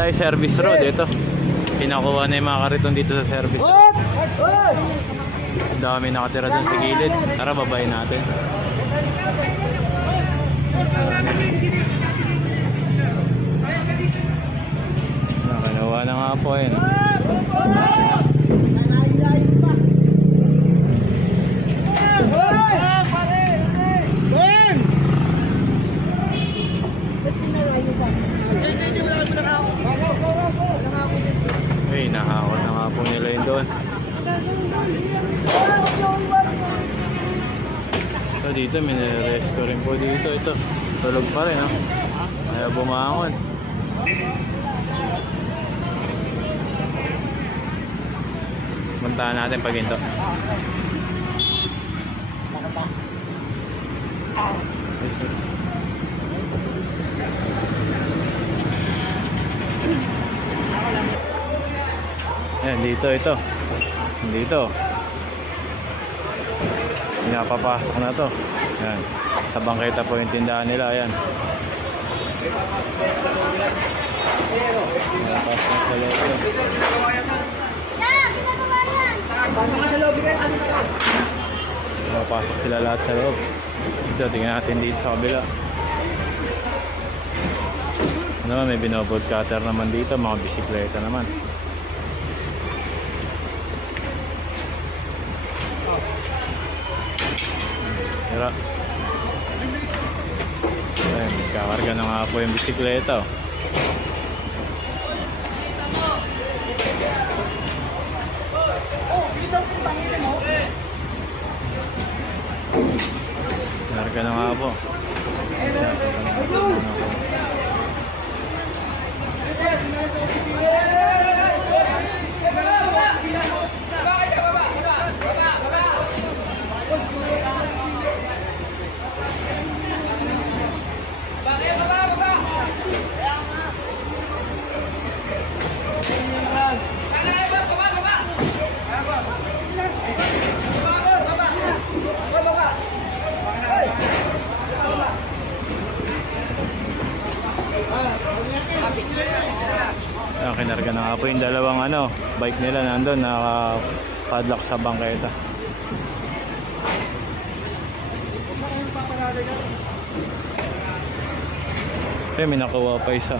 tayo service road. Ito, pinakuha na yung mga kariton dito sa service road. Ang dami nakatira dun sa gilid. Tara, babayin natin. Nakanawa na nga po yun. Ay, nahakot na nga po nila yun doon. So dito, may nire-rescue rin po dito. Ito, tulog pa rin, no? Kaya bumangon. Puntahan natin pag ito. Ayan, dito ito. Dito. Pinapapasok na to. Ayan. Sa bangketa po yung tindahan nila. Ayan. Pinapasok na sila ito. Pinapasok sila lahat sa loob. Ito, tingnan natin dito sa kabila. Ano, may binoboard cutter naman dito. Mga bisikleta naman. Tira. Ayan, kakarga na nga po yung bisikleta. Karga na nga po. Ayan, kinarga na nga po yung dalawang bike nila nandun, naka-padlock sa bangketa. Okay, may nakuha pa isa.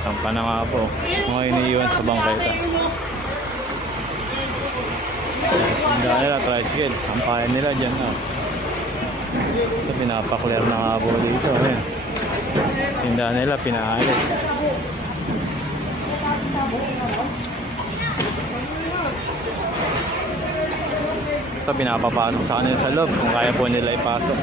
Sampa na nga po mga iniiwan sa bangketa. Tindahan nila, tricycle, sampayan nila dyan. Ito, pinapaklear na nga po dito. Ayan. Tindahan nila, pinaalit. Ito, pinapapasok sa kanila sa loob kung kaya po nila ipasok.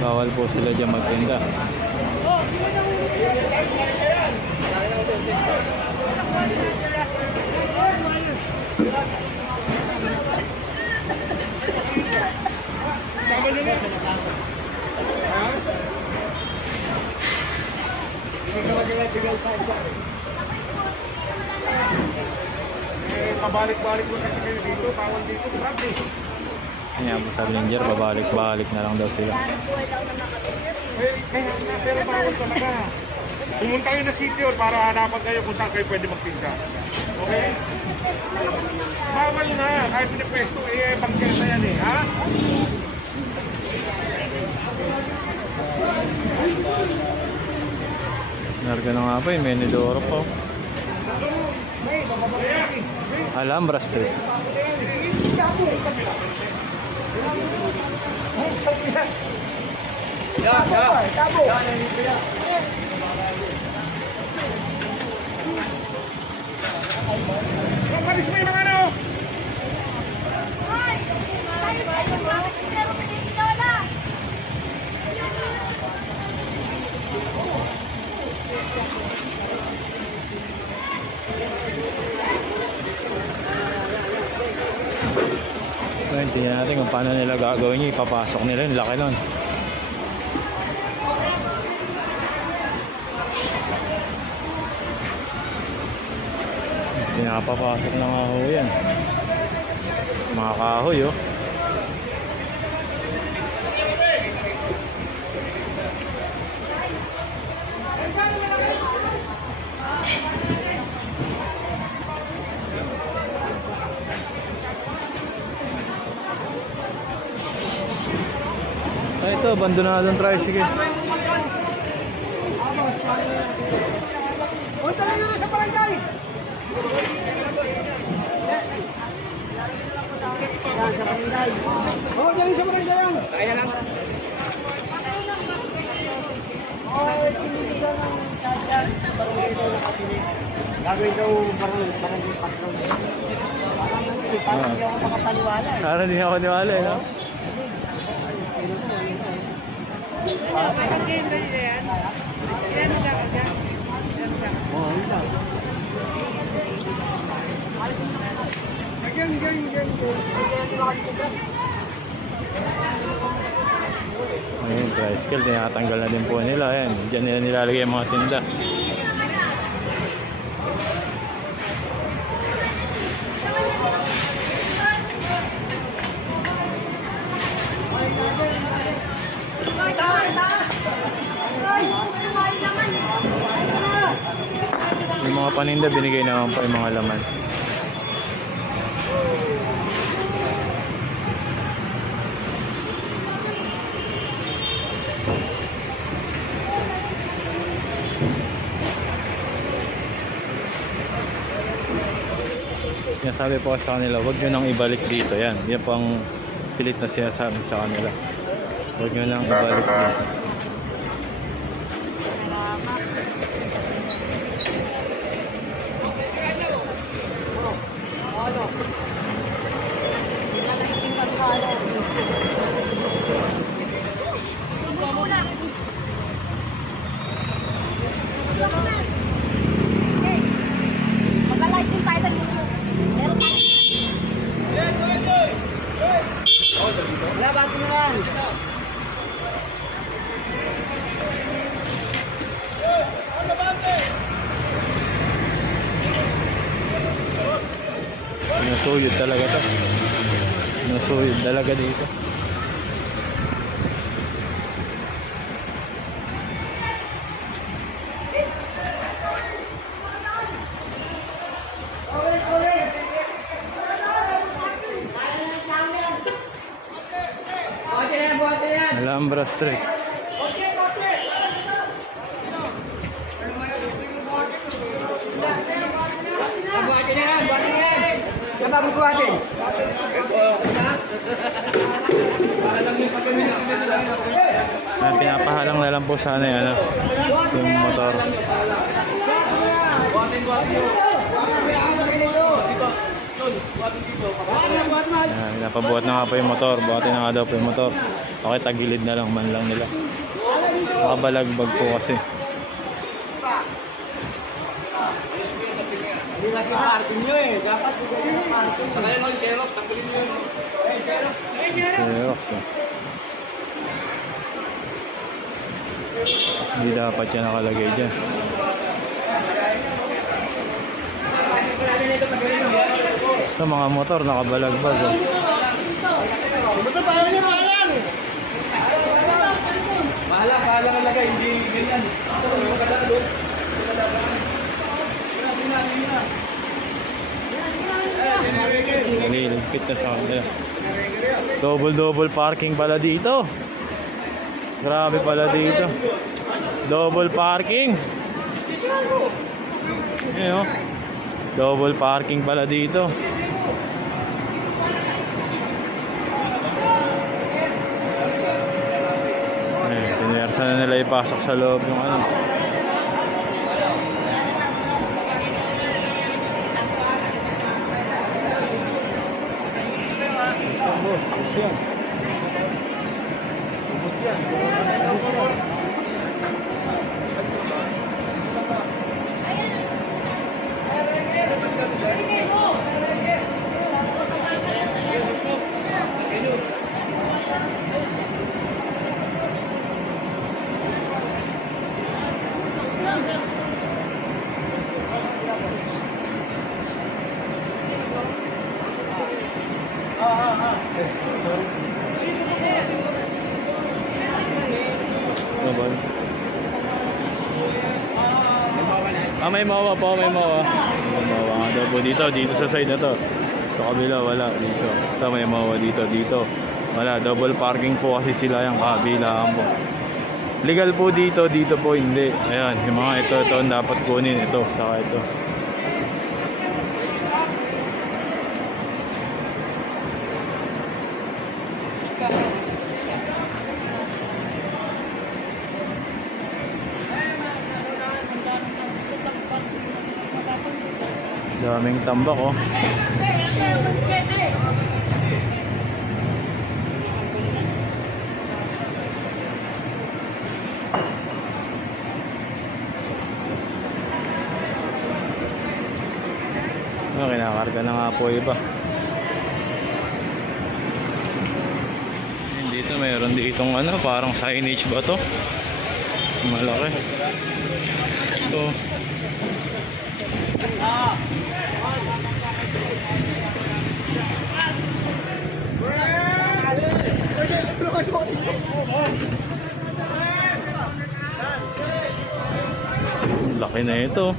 Bawal po sila dyan magtinda. Pabalik-balik mo kasi kayo dito, bawal dito, grabe. Kaya po sabi ng Jer, babalik-balik na lang daw sila. Pero bawal talaga. Pumunta kayo na city hall para hanapan kayo kung saan kayo pwede magtinda. Okay? Bawal na, kahit pinapwesto, bangketa yan ha? Narga na nga po yung Menidoro po. Alhambra Street. Malis mo yung mga paano nila gagawin yun, ipapasok nila yung laki nun. Pinapapasok na nga ho yan. Mga kahoy oh. Ay, ito, abandonadong tricycle. Punta lang naman sa barangay! Yan, sa barangay. Oo, dyan sa barangay yan. Kaya lang. Oo, hindi ka ng kaya sa barangay daw nakapili. Gagawin daw barangay patrol. Parang hindi ako makapaniwala eh. Parang hindi ako niwala eh, no? Ayun, tricycle, tinatanggal na din po nila. Ayan, dyan nila nilalagay ang mga tinda. Yung mga paninda, binigay naman po yung mga laman. Yan, sabi po sa kanila, huwag nyo nang ibalik dito. Yan po ang pilit na sinasabi sa kanila. Huwag nyo nang ibalik dito. Mag-like din tayo sa YouTube. Meron tayo. Wala, bago na yan. Nasuyod talaga to. Nasuyod talaga dito. Alhambra Street. Buhatin na yan, buhatin na yan. Kapag buhatin. Pinapahalang na lang po sana yung, yung motor. Ayan, pinapabuhat na nga po yung motor. Buhatin na nga daw po yung motor. Okay, tagilid na lang man lang nila. Makabalagbag po kasi. Hindi natin parking nyo eh. Dapat bigyan ng parking. Sa kaya mag-Xerox, tanggalin nyo yun. Xerox. Hindi dapat yan nakalagay dyan. Ito mga motor nakabalagbag. Oh. Ito, pahalan nyo, pahalan! Pahalan ang lagay, hindi ganyan. Nililigpit na sa kanila. Double parking pala dito. Grabe pala dito. Double parking. Ayan, oh. Double parking pala dito. Ayan, pinwersa na nila ipasok sa loob yung ano. Ano ba? May mawa po, may mawa. May mawa nga daw po dito sa side na to. Sa kabila, wala. Dito. Ito, may mawa dito. Wala, double parking po kasi sila yung kabilaan po. Legal po dito po hindi. Ayan, yung mga ito ang dapat kunin. Ito, saka ito. Daming tambak oh. Kinakarga na nga po iba. Dito mayroon ditong ano, parang signage ba to? Malaki. Ito. Laki na ito.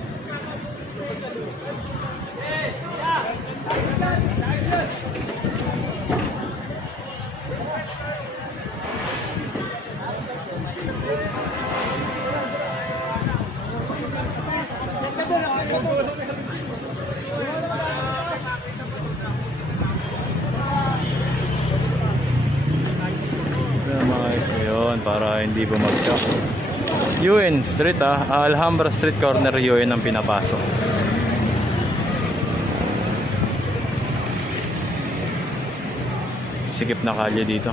Ayun, para hindi bumagsak. UN Street Alhambra Street corner UN ang pinapasok. Sikip na kalye dito.